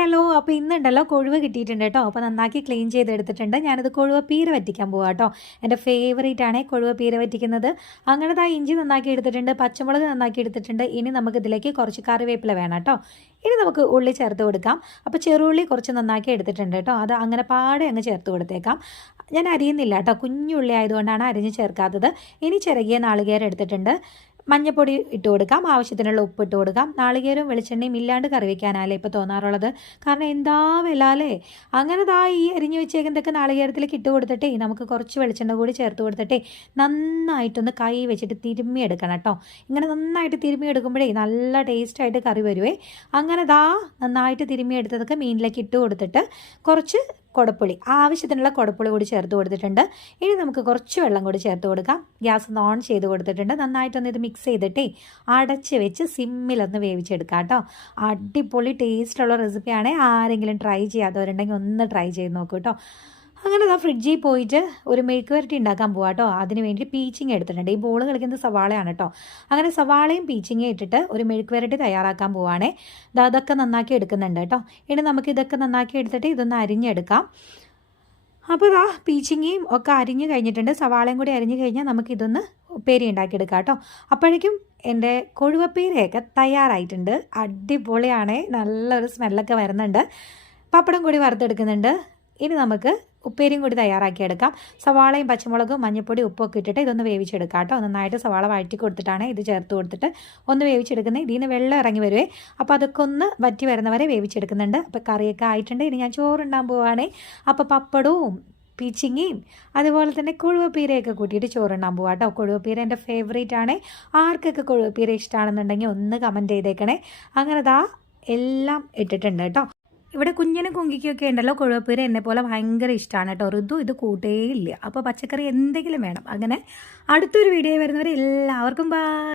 Hello അപ്പോൾ ഇന്നുണ്ടല്ലോ കൊഴുവ കിട്ടിയിട്ടുണ്ട് കേട്ടോ. അപ്പോൾ നന്നാക്കി ക്ലീൻ ചെയ്തെടുത്തിട്ടുണ്ട്. ഞാനത് കൊഴുവ പീര വറ്റിക്കാൻ പോവാം കേട്ടോ. എന്റെ ഫേവറേറ്റ് ആണ് കൊഴുവ പീര വറ്റിക്കുന്നത്. അങ്ങനത്തെ ആ ഇഞ്ചി നന്നാക്കി എടുത്തിട്ടുണ്ട് പച്ചമുളക് നന്നാക്കി എടുത്തിട്ടുണ്ട്. ഇനി നമുക്ക് ഇതിലേക്ക് കുറച്ച് കറിവേപ്പില വേണം കേട്ടോ. ഇനി നമുക്ക് ഉള്ളി ചേർത്ത് കൊടുക്കാം. അപ്പോൾ ചെറുള്ളി കുറച്ച് നന്നാക്കി എടുത്തിട്ടുണ്ട് കേട്ടോ. അത് അങ്ങനെ പാടെ അങ്ങ് ചേർത്ത് കൊടുത്തേക്കാം. ഞാൻ അരിയുന്നില്ല കേട്ടോ. കുഞ്ഞുള്ളി ആയതുകൊണ്ടാണ് അരിഞ്ഞ് ചേർക്കാത്തത്. ഇനി ചിറകിയ നാളികേരം എടുത്തിട്ടുണ്ട്. മഞ്ഞപ്പൊടി ഇട്ട് കൊടുക്കാം ആവശ്യത്തിനുള്ള ഉപ്പ് ഇട്ട് കൊടുക്കാം. നാളികേരവും വെളിച്ചെണ്ണയും ഇല്ലാണ്ട് കറി വയ്ക്കാനല്ലേ ഇപ്പോൾ തോന്നാറുള്ളത്. കാരണം എന്താ വില അല്ലേ? അങ്ങനെ ദാ ഈ അരിഞ്ഞു വെച്ചേക്കുന്നതൊക്കെ നാളികേരത്തിലേക്ക് ഇട്ട് കൊടുത്തിട്ടേ നമുക്ക് കുറച്ച് വെളിച്ചെണ്ണ കൂടി ചേർത്ത് കൊടുത്തിട്ടേ നന്നായിട്ടൊന്ന് കൈ വെച്ചിട്ട് തിരുമ്മി എടുക്കണം കേട്ടോ. ഇങ്ങനെ നന്നായിട്ട് തിരുമ്മി എടുക്കുമ്പോഴേ നല്ല ടേസ്റ്റായിട്ട് കറി വരുവേ. അങ്ങനെ ദാ നന്നായിട്ട് തിരുമ്മി എടുത്തതൊക്കെ മീനിലേക്ക് ഇട്ട് കൊടുത്തിട്ട് കുറച്ച് കുടപ്പുളി. ആവശ്യത്തിനുള്ള കുടപ്പുളി കൂടി ചേർത്ത് കൊടുത്തിട്ടുണ്ട്. ഇനി നമുക്ക് കുറച്ച് വെള്ളം കൂടി ചേർത്ത് കൊടുക്കാം. ഗ്യാസ് ഒന്ന് ഓൺ ചെയ്ത് കൊടുത്തിട്ടുണ്ട്. നന്നായിട്ടൊന്ന് ഇത് മിക്സ് ചെയ്തിട്ടേ അടച്ച് വെച്ച് സിമ്മിലൊന്ന് വേവിച്ചെടുക്കാം കേട്ടോ. അടിപൊളി ടേസ്റ്റുള്ള റെസിപ്പിയാണ് ആരെങ്കിലും ട്രൈ ചെയ്യാത്തവരുണ്ടെങ്കിൽ ഒന്ന് ട്രൈ ചെയ്ത് നോക്കൂ കേട്ടോ. അങ്ങനെ ആ ഫ്രിഡ്ജിൽ പോയിട്ട് ഒരു മെഴുക്ക് വരട്ടി ഉണ്ടാക്കാൻ പോവാം കേട്ടോ അതിന് വേണ്ടി പീച്ചിങ് എടുത്തിട്ടുണ്ട്. ഈ ബോൾ കളിക്കുന്നത് സവാളയാണ് കേട്ടോ അങ്ങനെ സവാളയും പീച്ചിങ്ങും ഇട്ടിട്ട് ഒരു മെഴുക്ക് വരട്ടി തയ്യാറാക്കാൻ പോവാണേ. അതൊക്കെ നന്നാക്കി എടുക്കുന്നുണ്ട് കേട്ടോ ഇനി നമുക്ക് ഇതൊക്കെ നന്നാക്കി എടുത്തിട്ട് ഇതൊന്ന് അരിഞ്ഞെടുക്കാം. അപ്പോൾ ഇതാ പീച്ചിങ്ങയും ഒക്കെ അരിഞ്ഞു കഴിഞ്ഞിട്ടുണ്ട്. സവാളയും കൂടി അരിഞ്ഞു കഴിഞ്ഞാൽ നമുക്ക് ഇതൊന്ന് ഉപ്പേരി ഉണ്ടാക്കിയെടുക്കാം കേട്ടോ അപ്പോഴേക്കും എന്റെ കൊഴുവപ്പേരയൊക്കെ തയ്യാറായിട്ടുണ്ട്. അടിപൊളിയാണ്. നല്ലൊരു സ്മെല്ലൊക്കെ വരുന്നുണ്ട്. പപ്പടം കൂടി വറുത്തെടുക്കുന്നുണ്ട്. ഇനി നമുക്ക് ഉപ്പേരിയും കൂടി തയ്യാറാക്കിയെടുക്കാം. സവാളയും പച്ചമുളകും മഞ്ഞൾപ്പൊടി ഉപ്പൊക്കെ ഇട്ടിട്ട് ഇതൊന്ന് വേവിച്ചെടുക്കാം കേട്ടോ. നന്നായിട്ട് സവാള വഴറ്റി കൊടുത്തിട്ടാണ് ഇത് ചേർത്ത് കൊടുത്തിട്ട് ഒന്ന് വേവിച്ചെടുക്കുന്നത്. ഇതിൽ നിന്ന് വെള്ളം ഇറങ്ങി വരുവേ. അപ്പോൾ അതൊക്കെ ഒന്ന് വറ്റി വരുന്നവരെ വേവിച്ചെടുക്കുന്നുണ്ട്. അപ്പോൾ കറിയൊക്കെ ആയിട്ടുണ്ട്. ഇനി ഞാൻ ചോറുണ്ടാൻ പോവുകയാണേ അപ്പോൾ പപ്പടവും പീച്ചിങ്ങയും അതുപോലെ തന്നെ കൊഴുവപ്പീരയൊക്കെ കൂട്ടിയിട്ട് ചോറുണ്ടാൻ പോവാം കേട്ടോ. കൊഴുവപ്പീര എന്റെ ഫേവറേറ്റ് ആണ്. ആർക്കൊക്കെ കൊഴുവപ്പീര ഇഷ്ടമാണെന്നുണ്ടെങ്കിൽ ഒന്ന് കമന്റ് ചെയ്തേക്കണേ. അങ്ങനെ ദാ എല്ലാം ഇട്ടിട്ടുണ്ട് കേട്ടോ. ഇവിടെ കുഞ്ഞിനും കുങ്കിക്കൊക്കെ ഉണ്ടല്ലോ കുഴപ്പേര് എന്നെ പോലെ ഭയങ്കര ഇഷ്ടമാണ് കേട്ടോ. ഋതു ഇത് കൂട്ടേ ഇല്ല അപ്പോൾ പച്ചക്കറി എന്തെങ്കിലും വേണം. അങ്ങനെ അടുത്തൊരു വീഡിയോ വരുന്നവരെ എല്ലാവർക്കും ബൈ